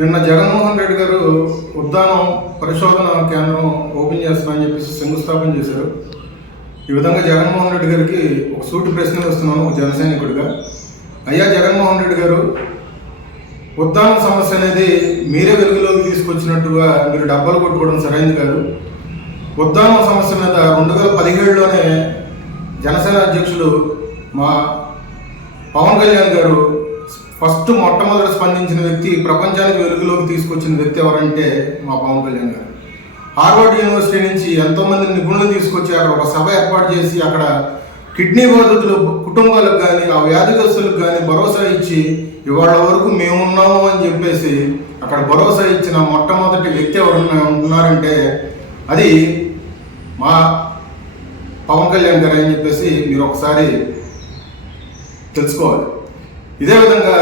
నిన్న జగన్మోహన్ రెడ్డి గారు ఉద్దానం పరిశోధన కేంద్రం ఓపెన్ చేస్తామని చెప్పేసి శంకుస్థాపన చేశారు. ఈ విధంగా జగన్మోహన్ రెడ్డి గారికి ఒక సూటి ప్రశ్న వస్తున్నాను ఒక జనసైనికుడిగా. అయ్యా జగన్మోహన్ రెడ్డి గారు, ఉద్దానం సమస్య అనేది మీరే వెలుగులోకి తీసుకొచ్చినట్టుగా మీరు డబ్బాలు కొట్టుకోవడం సరైనది కాదు. ఉద్దానం సమస్య మీద 2017లోనే జనసేన అధ్యక్షులు మా పవన్ కళ్యాణ్ గారు మొట్టమొదటి స్పందించిన వ్యక్తి, ప్రపంచానికి వెలుగులోకి తీసుకొచ్చిన వ్యక్తి ఎవరంటే మా పవన్ కళ్యాణ్ గారు. హార్వర్డ్ యూనివర్సిటీ నుంచి ఎంతోమంది నిపుణులు తీసుకొచ్చి అక్కడ ఒక సభ ఏర్పాటు చేసి అక్కడ కిడ్నీ బాధితులు కుటుంబాలకు కానీ ఆ వ్యాధిగ్రస్తులకు కానీ భరోసా ఇచ్చి ఇవాళ వరకు మేమున్నాము అని చెప్పేసి అక్కడ భరోసా ఇచ్చిన మొట్టమొదటి వ్యక్తి ఎవరన్నా ఉన్నారంటే అది మా పవన్ కళ్యాణ్ గారు అని చెప్పేసి మీరు ఒకసారి తెలుసుకోవాలి. ఇదే విధంగా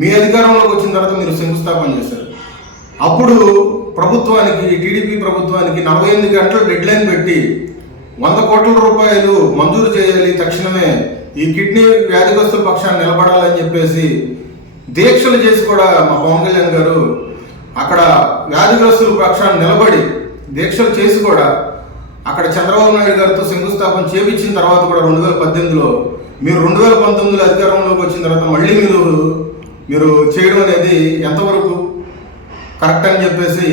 మీ అధికారంలోకి వచ్చిన తర్వాత మీరు శంకుస్థాపన చేశారు. అప్పుడు ప్రభుత్వానికి, టీడీపీ ప్రభుత్వానికి 48 గంటలు డెడ్లైన్ పెట్టి 100 కోట్ల రూపాయలు మంజూరు చేయాలి, తక్షణమే ఈ కిడ్నీ వ్యాధిగ్రస్తుల పక్షాన్ని నిలబడాలని చెప్పేసి దీక్షలు చేసి కూడా మా పవన్ కళ్యాణ్ గారు అక్కడ వ్యాధిగ్రస్తుల పక్షాన్ని నిలబడి దీక్షలు చేసి కూడా అక్కడ చంద్రబాబు నాయుడు గారితో శంకుస్థాపన చేపించిన తర్వాత కూడా 2018లో మీరు 2019లో అధికారంలోకి వచ్చిన తర్వాత మళ్ళీ మీరు చేయడం అనేది ఎంతవరకు కరెక్ట్ అని చెప్పేసి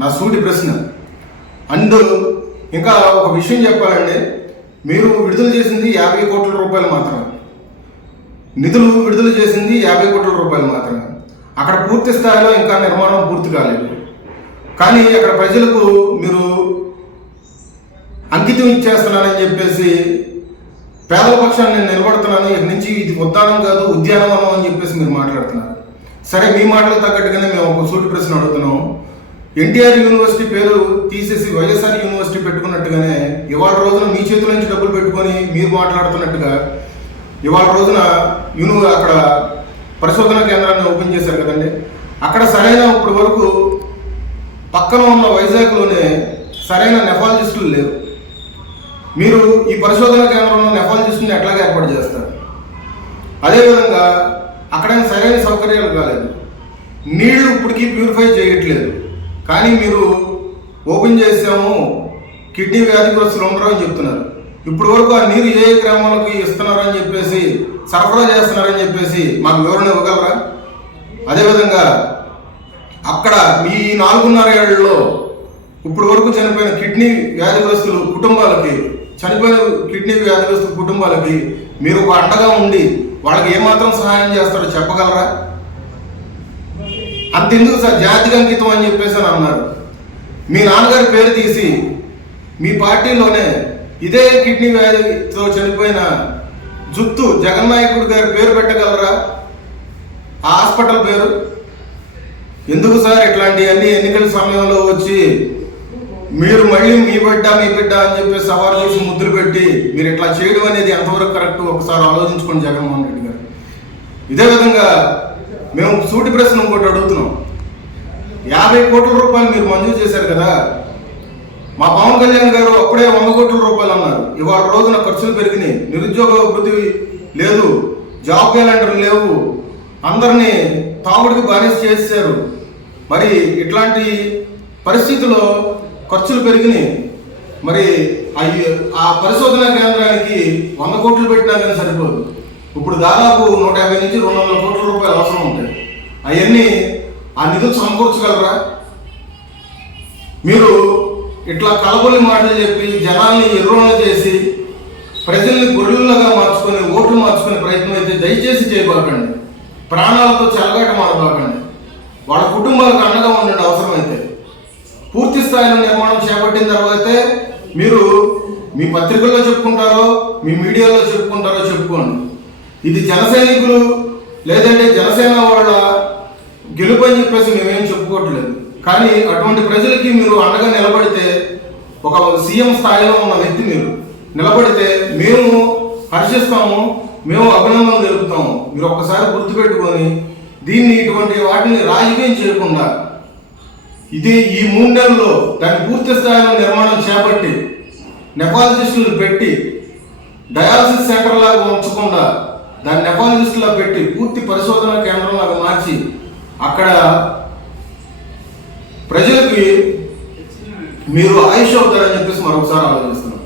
నా సూటి ప్రశ్న. అండ్ ఇంకా ఒక విషయం చెప్పాలండి, మీరు విడుదల చేసింది 50 కోట్ల రూపాయలు మాత్రమే, నిధులు విడుదల చేసింది 50 కోట్ల రూపాయలు మాత్రమే. అక్కడ పూర్తి స్థాయిలో ఇంకా నిర్మాణం పూర్తి కాలేదు. కానీ అక్కడ ప్రజలకు మీరు అంకితం ఇచ్చేస్తున్నానని చెప్పేసి పేదల పక్షాన్ని నేను నిలబడుతున్నాను, ఇక్కడి నుంచి ఇది ఉద్దానం కాదు ఉద్యానవనం అని చెప్పేసి మీరు మాట్లాడుతున్నారు. సరే, మీ మాటలకు తగ్గట్టుగానే మేము ఒక సూటి ప్రశ్న అడుగుతున్నాం. ఎన్టీఆర్ యూనివర్సిటీ పేరు తీసేసి వైఎస్ఆర్ యూనివర్సిటీ పెట్టుకున్నట్టుగానే ఇవాళ రోజున మీ చేతుల నుంచి డబ్బులు పెట్టుకొని మీరు మాట్లాడుతున్నట్టుగా ఇవాళ రోజున అక్కడ పరిశోధన కేంద్రాన్ని ఓపెన్ చేశారు కదండి. అక్కడ సరైన ఇప్పటి వరకు పక్కన ఉన్న వైజాగ్లోనే సరైన నెఫాలజిస్టులు లేరు. మీరు ఈ పరిశోధన కేంద్రంలో నెఫాలజిస్ట్ని ఎట్లాగా ఏర్పాటు చేస్తారు? అదేవిధంగా అక్కడైనా సరైన సౌకర్యాలు కాలేదు, నీళ్లు ఇప్పటికీ ప్యూరిఫై చేయట్లేదు. కానీ మీరు ఓపెన్ చేసాము, కిడ్నీ వ్యాధిగ్రస్తులు ఉండరు అని చెప్తున్నారు. ఇప్పటి వరకు ఆ నీరు ఏ గ్రామాలకు ఇస్తున్నారని చెప్పేసి, సరఫరా చేస్తున్నారని చెప్పేసి మాకు వివరణ ఇవ్వగలరా? అదేవిధంగా అక్కడ మీ 4.5 ఏళ్లలో ఇప్పటి వరకు చనిపోయిన కిడ్నీ వ్యాధిగ్రస్తులు కుటుంబాలకి, చనిపోయిన కిడ్నీ వ్యాధిగ్రస్తుల కుటుంబాలకి మీరు ఒక అండగా ఉండి వాళ్ళకి ఏమాత్రం సహాయం చేస్తారో చెప్పగలరా? అంతెందుకు సార్, జాతికి అంకితం అని చెప్పేసి అని అన్నారు. మీ నాన్నగారి పేరు తీసి మీ పార్టీలోనే ఇదే కిడ్నీ వ్యాధితో చనిపోయిన జుత్తు జగన్నాయకుడు గారి పేరు పెట్టగలరా? ఆ హాస్పిటల్ పేరు ఎందుకు సార్? ఇట్లాంటివన్నీ ఎన్నికల సమయంలో వచ్చి మీరు మళ్ళీ మీ బిడ్డ అని చెప్పేసి సవాలు చేసి ముద్దులు పెట్టి మీరు ఇట్లా చేయడం అనేది ఎంతవరకు కరెక్ట్ ఒకసారి ఆలోచించుకోండి జగన్మోహన్ రెడ్డి గారు. ఇదే విధంగా మేము సూటి ప్రశ్న ఇంకోటి అడుగుతున్నాం. 50 కోట్ల రూపాయలు మీరు మంజూరు చేశారు కదా, మా పవన్ కళ్యాణ్ గారు అప్పుడే 100 కోట్ల రూపాయలు అన్నారు. ఇవాళ రోజున ఖర్చులు పెరిగినాయి, నిరుద్యోగ వృద్ధి లేదు, జాబ్ క్యాలెండర్ లేవు, అందరినీ తాగుడికి బానిస చేశారు. మరి ఇట్లాంటి పరిస్థితుల్లో ఖర్చులు పెరిగినాయి. మరి ఆ పరిశోధన కేంద్రానికి 100 కోట్లు పెట్టినా కానీ సరిపోదు. ఇప్పుడు దాదాపు 150 నుంచి 200 కోట్ల రూపాయలు అవసరం ఉంటాయి. అవన్నీ ఆ నిధులు సమకూర్చగలరా? మీరు ఇట్లా కలబొల్లి మాటలు చెప్పి జనాల్ని ఎర్రోణ చేసి ప్రజల్ని గొర్రెలుగా మార్చుకొని ఓట్లు మార్చుకునే ప్రయత్నం అయితే దయచేసి చేయబాకండి. ప్రాణాలతో చెలగాట మారబాకండి. వాళ్ళ కుటుంబాలకు అండగా ఉండండి. అవసరమైతే పూర్తి స్థాయిలో నిర్మాణం చేపట్టిన తర్వాతే మీరు మీ పత్రికల్లో చెప్పుకుంటారో మీ మీడియాలో చెప్పుకుంటారో చెప్పుకోండి. ఇది జనసైనికులు లేదంటే జనసేన వాళ్ళ గెలుపు అని చెప్పేసి మేమేం చెప్పుకోవట్లేదు. కానీ అటువంటి ప్రజలకి మీరు అండగా నిలబడితే, ఒక సీఎం స్థాయిలో ఉన్న వ్యక్తి మీరు నిలబడితే మేము హర్షిస్తాము, మేము అభినందనలు తెలుపుతాము. మీరు ఒక్కసారి గుర్తుపెట్టుకొని దీన్ని ఇటువంటి వాటిని రాజకీయం చేయకుండా ఇది ఈ 3 నెలల్లో దాన్ని పూర్తి స్థాయిలో నిర్మాణం చేపట్టి నెఫాలజిస్టులు పెట్టి డయాలసిస్ సెంటర్ లాగా ఉంచకుండా దాన్ని నెఫాలజిస్టులా పెట్టి పూర్తి పరిశోధన కేంద్రం లాగా మార్చి అక్కడ ప్రజలకి మీరు ఆయుష్ అవుతారని చెప్పేసి మరొకసారి ఆలోచిస్తున్నాం.